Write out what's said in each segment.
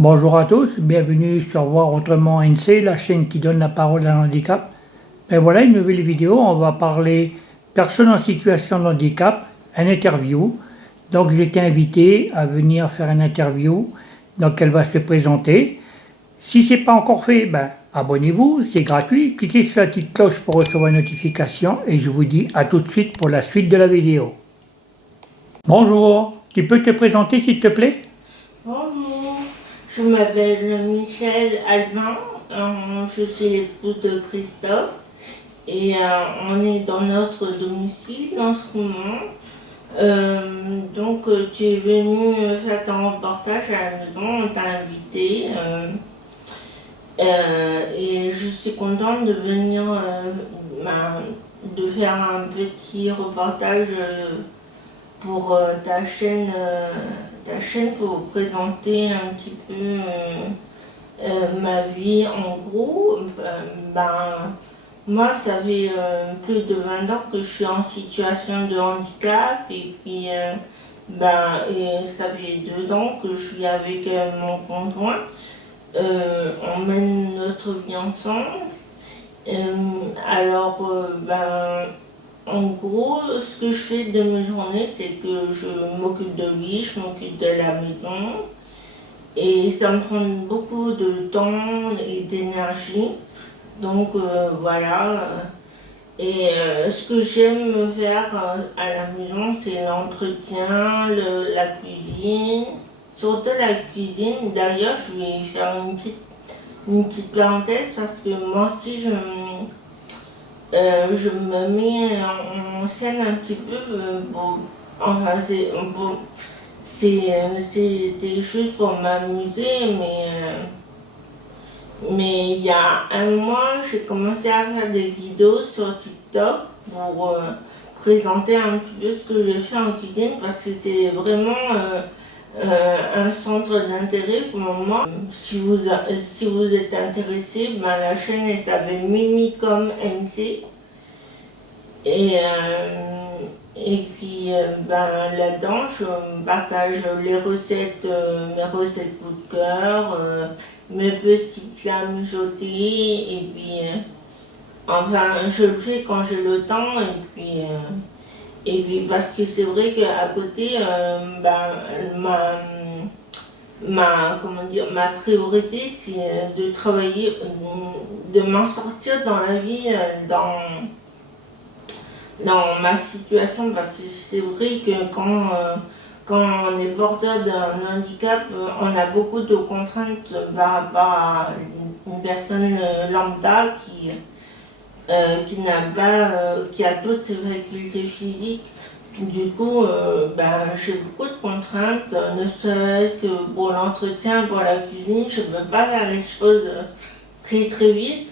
Bonjour à tous, bienvenue sur Voir Autrement NC, la chaîne qui donne la parole à l'handicap. Ben voilà une nouvelle vidéo, on va parler personnes en situation de handicap, un interview. Donc j'ai été invité à venir faire une interview, donc elle va se présenter. Si ce n'est pas encore fait, ben, abonnez-vous, c'est gratuit, cliquez sur la petite cloche pour recevoir une notification et je vous dis à tout de suite pour la suite de la vidéo. Bonjour, tu peux te présenter s'il te plaît? Bonjour, je m'appelle Michel Albin, je suis l'épouse de Christophe et on est dans notre domicile en ce moment. Tu es venu faire ton reportage à la maison, on t'a invité et je suis contente de venir, de faire un petit reportage pour ta chaîne pour vous présenter un petit peu ma vie. En gros, moi, ça fait plus de 20 ans que je suis en situation de handicap et puis et ça fait 2 ans que je suis avec mon conjoint. On mène notre vie ensemble. En gros, ce que je fais de mes journées, c'est que je m'occupe de lui, je m'occupe de la maison. Et ça me prend beaucoup de temps et d'énergie. Donc voilà. Ce que j'aime faire à la maison, c'est l'entretien, la cuisine. Surtout la cuisine. D'ailleurs, je vais faire une petite parenthèse parce que moi aussi, je me mets en scène un petit peu. Enfin, c'était juste pour m'amuser, mais il y a un mois, j'ai commencé à faire des vidéos sur TikTok pour présenter un petit peu ce que j'ai fait en cuisine parce que c'était vraiment un centre d'intérêt pour moi. Si vous êtes intéressé, la chaîne elle s'appelle Mimicom MC. Et puis là-dedans, je partage les recettes, mes recettes coup de cœur, mes petits plats mijotés, et puis je le fais quand j'ai le temps, et puis parce que c'est vrai qu'à côté, ma priorité, c'est de travailler, de m'en sortir dans la vie, dans ma situation, parce que c'est vrai que quand on est porteur d'un handicap, on a beaucoup de contraintes par rapport à une personne lambda qui a toutes ses facultés physiques. Du coup, j'ai beaucoup de contraintes, ne serait-ce que pour l'entretien, pour la cuisine, je ne peux pas faire les choses très très vite.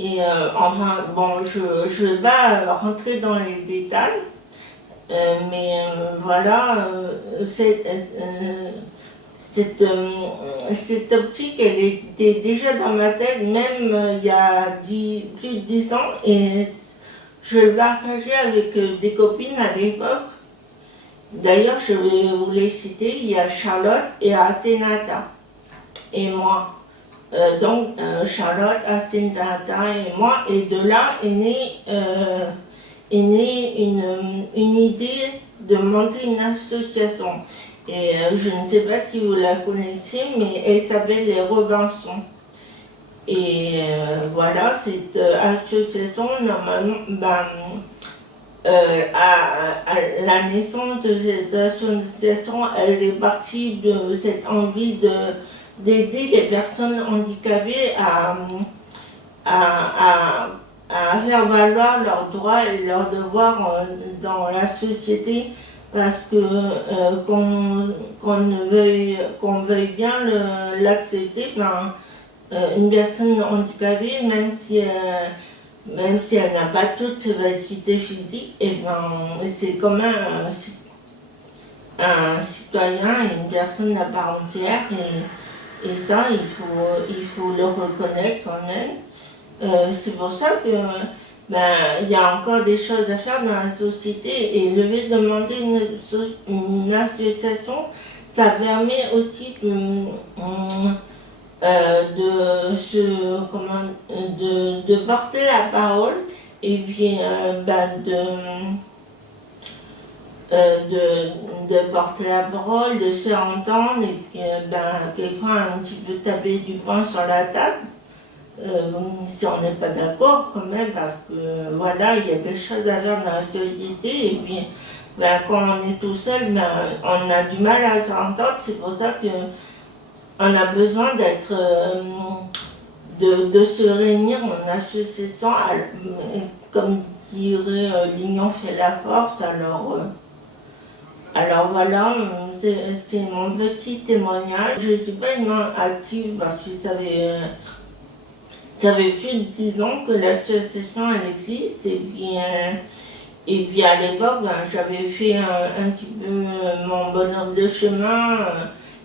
Et je ne vais pas rentrer dans les détails, cette optique, elle était déjà dans ma tête, même il y a plus de 10 ans, et je le partageais avec des copines à l'époque. D'ailleurs, je vais vous les citer, il y a Charlotte et Athénata, et moi. Charlotte, Ascendata et moi, et de là est née une idée de monter une association. Et je ne sais pas si vous la connaissez, mais elle s'appelle les Robinsons. Et voilà, cette association, normalement, à la naissance de cette association, elle est partie de cette envie d'aider les personnes handicapées à, à faire valoir leurs droits et leurs devoirs dans la société, parce que qu'on veuille bien l'accepter, une personne handicapée, même si elle n'a pas toutes ses facultés physiques, c'est comme un citoyen et une personne à part entière, et ça, il faut le reconnaître quand même. C'est pour ça que il y a encore des choses à faire dans la société, et le fait de demander une association, ça permet aussi de porter la parole et puis de porter la parole, de se faire entendre et puis quelqu'un un petit peu taper du poing sur la table. Si on n'est pas d'accord quand même, parce que voilà, il y a quelque chose à faire dans la société et puis quand on est tout seul, on a du mal à s'entendre. C'est pour ça qu'on a besoin d'être, de se réunir en association, comme dirait l'union fait la force. Alors voilà, c'est mon petit témoignage. Je ne suis pas une main active parce que ça fait plus de 10 ans que l'association elle existe et puis à l'époque j'avais fait un petit peu mon bonhomme de chemin,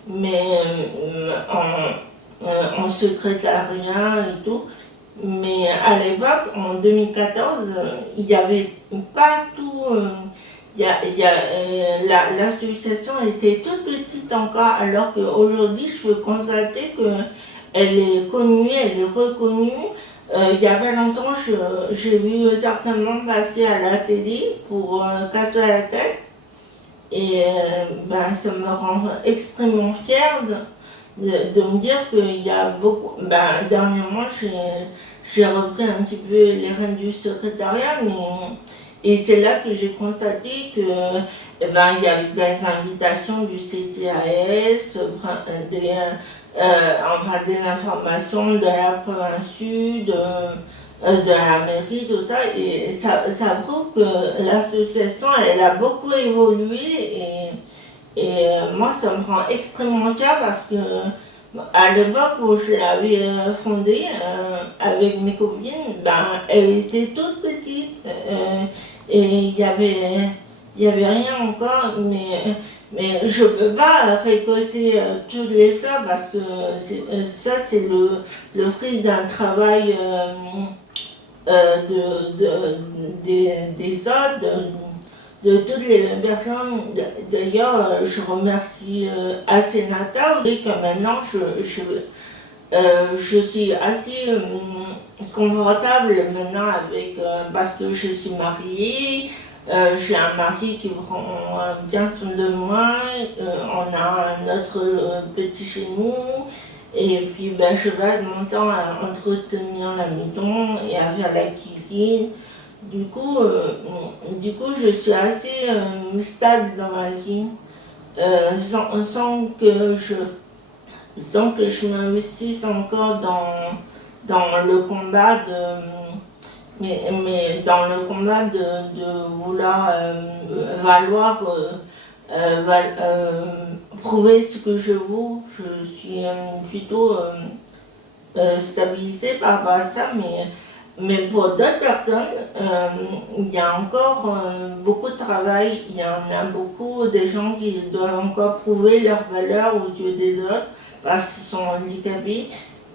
mais en secrétariat et tout. Mais à l'époque, en 2014, il n'y avait pas tout. L'association était toute petite encore, alors qu'aujourd'hui, je peux constater qu'elle est connue, elle est reconnue. Il n'y a pas longtemps, j'ai vu certainement passer à la télé pour casser la tête. Et ça me rend extrêmement fière de me dire qu'il y a beaucoup. Dernièrement, j'ai repris un petit peu les rênes du secrétariat, et c'est là que j'ai constaté que il y avait des invitations du CCAS, des informations de la province sud, de la mairie, tout ça, et ça prouve que l'association elle a beaucoup évolué et moi ça me rend extrêmement fière parce que à l'époque où je l'avais fondée avec mes copines, elle était toute petite et il y avait rien encore, mais je ne peux pas récolter toutes les fleurs parce que ça c'est le fruit d'un travail des autres, de toutes les personnes. D'ailleurs, je remercie Asenata, que maintenant je suis assez confortable maintenant avec, parce que je suis mariée, j'ai un mari qui prend bien soin de moi, on a notre petit chez nous, et puis je passe mon temps à entretenir la maison et à faire la cuisine. Du coup, je suis assez stable dans ma vie, sans que je m'investisse encore dans le combat mais dans le combat de vouloir prouver ce que je vaux. Je suis plutôt stabilisée par rapport à ça, mais pour d'autres personnes, il y a encore beaucoup de travail, il y en a beaucoup des gens qui doivent encore prouver leur valeur aux yeux des autres parce qu'ils sont handicapés.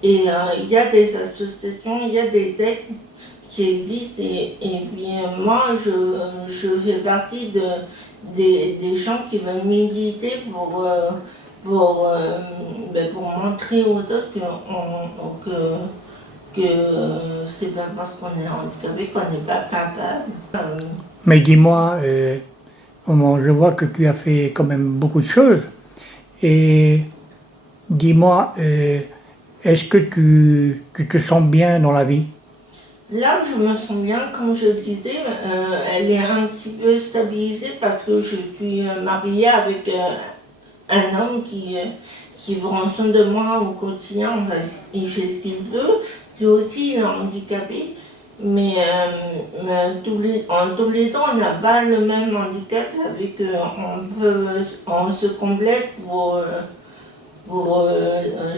Et il y a des associations, il y a des aides qui existent et puis moi je fais partie des gens qui veulent militer pour montrer aux autres que c'est pas parce qu'on est handicapé qu'on n'est pas capable. Mais dis-moi, je vois que tu as fait quand même beaucoup de choses. Et dis-moi, est-ce que tu te sens bien dans la vie? Là, je me sens bien, comme je le disais, elle est un petit peu stabilisée parce que je suis mariée avec un homme qui prend soin de moi au quotidien. Enfin, il fait ce qu'il veut. Lui aussi, il est handicapé. Mais tous les temps, on n'a pas le même handicap, avec on se complète pour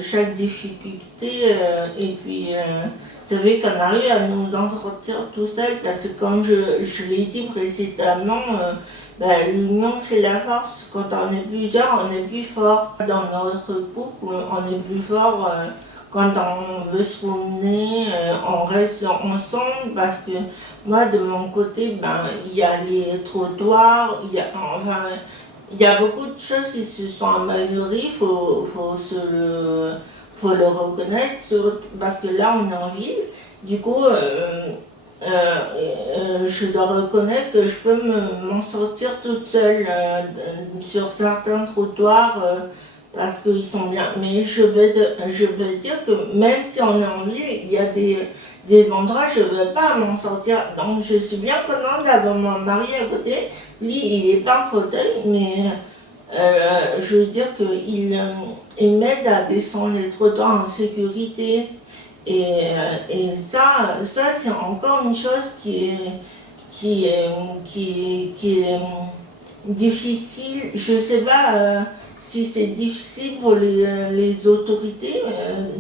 chaque difficulté et puis c'est vrai qu'on arrive à nous entretenir tout seul parce que comme je l'ai dit précédemment, l'union fait la force. Quand on est plusieurs, on est plus fort. Dans notre couple, on est plus fort quand on veut se promener, on reste ensemble parce que moi de mon côté, il y a les trottoirs, il y a beaucoup de choses qui se sont améliorées, faut le reconnaître, parce que là on est en ville, du coup je dois reconnaître que je peux m'en sortir toute seule sur certains trottoirs parce qu'ils sont bien. Mais je veux dire que même si on est en ville, il y a des endroits où je ne vais pas m'en sortir. Donc je suis bien contente d'avoir mon mari à côté. Lui, il n'est pas en fauteuil, mais je veux dire qu'il m'aide à descendre les trottoirs en sécurité. Et ça c'est encore une chose qui est difficile. Je ne sais pas si c'est difficile pour les autorités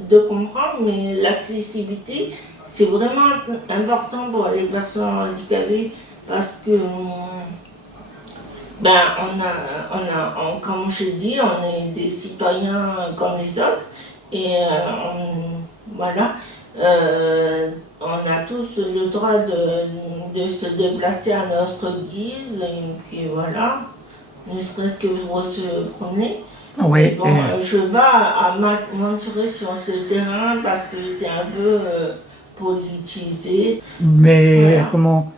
de comprendre, mais l'accessibilité, c'est vraiment important pour les personnes handicapées parce que comme je dis, on est des citoyens comme les autres et voilà, on a tous le droit de se déplacer à notre guise et puis voilà, ne serait-ce que pour se promener. Oui. Bon, je vais à m'aventurer sur ce terrain parce que c'est un peu politisé. Mais Voilà. comment,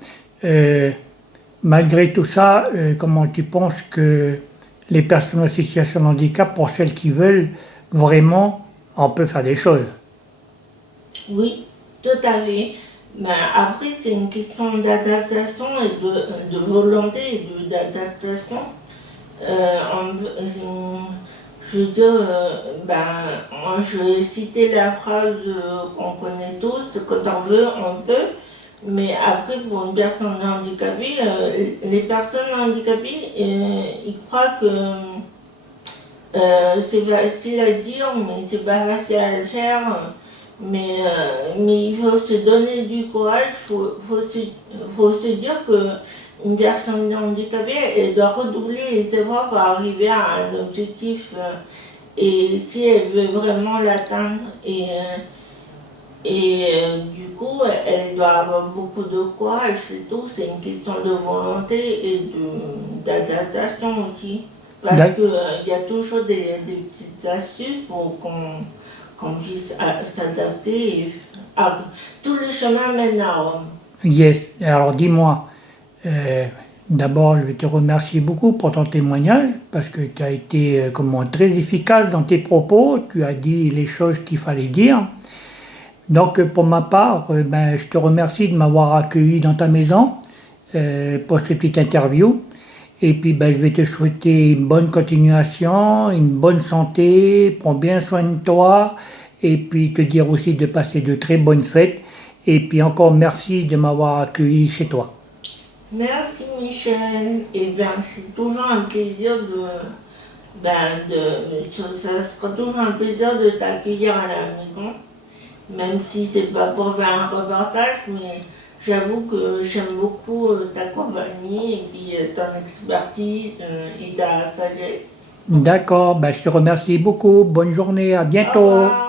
malgré tout ça, comment tu penses que les personnes en situation de handicap, pour celles qui veulent, vraiment, on peut faire des choses? Oui, tout à fait. Mais après, c'est une question d'adaptation et de volonté et d'adaptation. Je veux dire, je vais citer la phrase qu'on connaît tous, quand on veut, on peut. Mais après, pour une personne handicapée, les personnes handicapées, ils croient que c'est facile à dire, mais c'est pas facile à le faire. Mais il faut se donner du courage, faut se dire qu'une personne handicapée, elle doit redoubler les efforts pour arriver à un objectif. Et si elle veut vraiment l'atteindre, du coup, elle doit avoir beaucoup de courage, c'est tout. C'est une question de volonté et d'adaptation aussi. Parce qu'il y a toujours des petites astuces pour qu'on puisse s'adapter. Tout le chemin mène à Rome. Yes. Alors dis-moi, d'abord je vais te remercier beaucoup pour ton témoignage parce que tu as été très efficace dans tes propos, tu as dit les choses qu'il fallait dire. Donc pour ma part, je te remercie de m'avoir accueilli dans ta maison pour cette petite interview. Et puis je vais te souhaiter une bonne continuation, une bonne santé, prends bien soin de toi, et puis te dire aussi de passer de très bonnes fêtes. Et puis encore merci de m'avoir accueilli chez toi. Merci Michel. Et c'est toujours un plaisir ça sera toujours un plaisir de t'accueillir à la maison, même si c'est pas pour faire un reportage, mais j'avoue que j'aime beaucoup ta compagnie et puis ton expertise et ta sagesse. D'accord, je te remercie beaucoup. Bonne journée, à Au bientôt. revoir.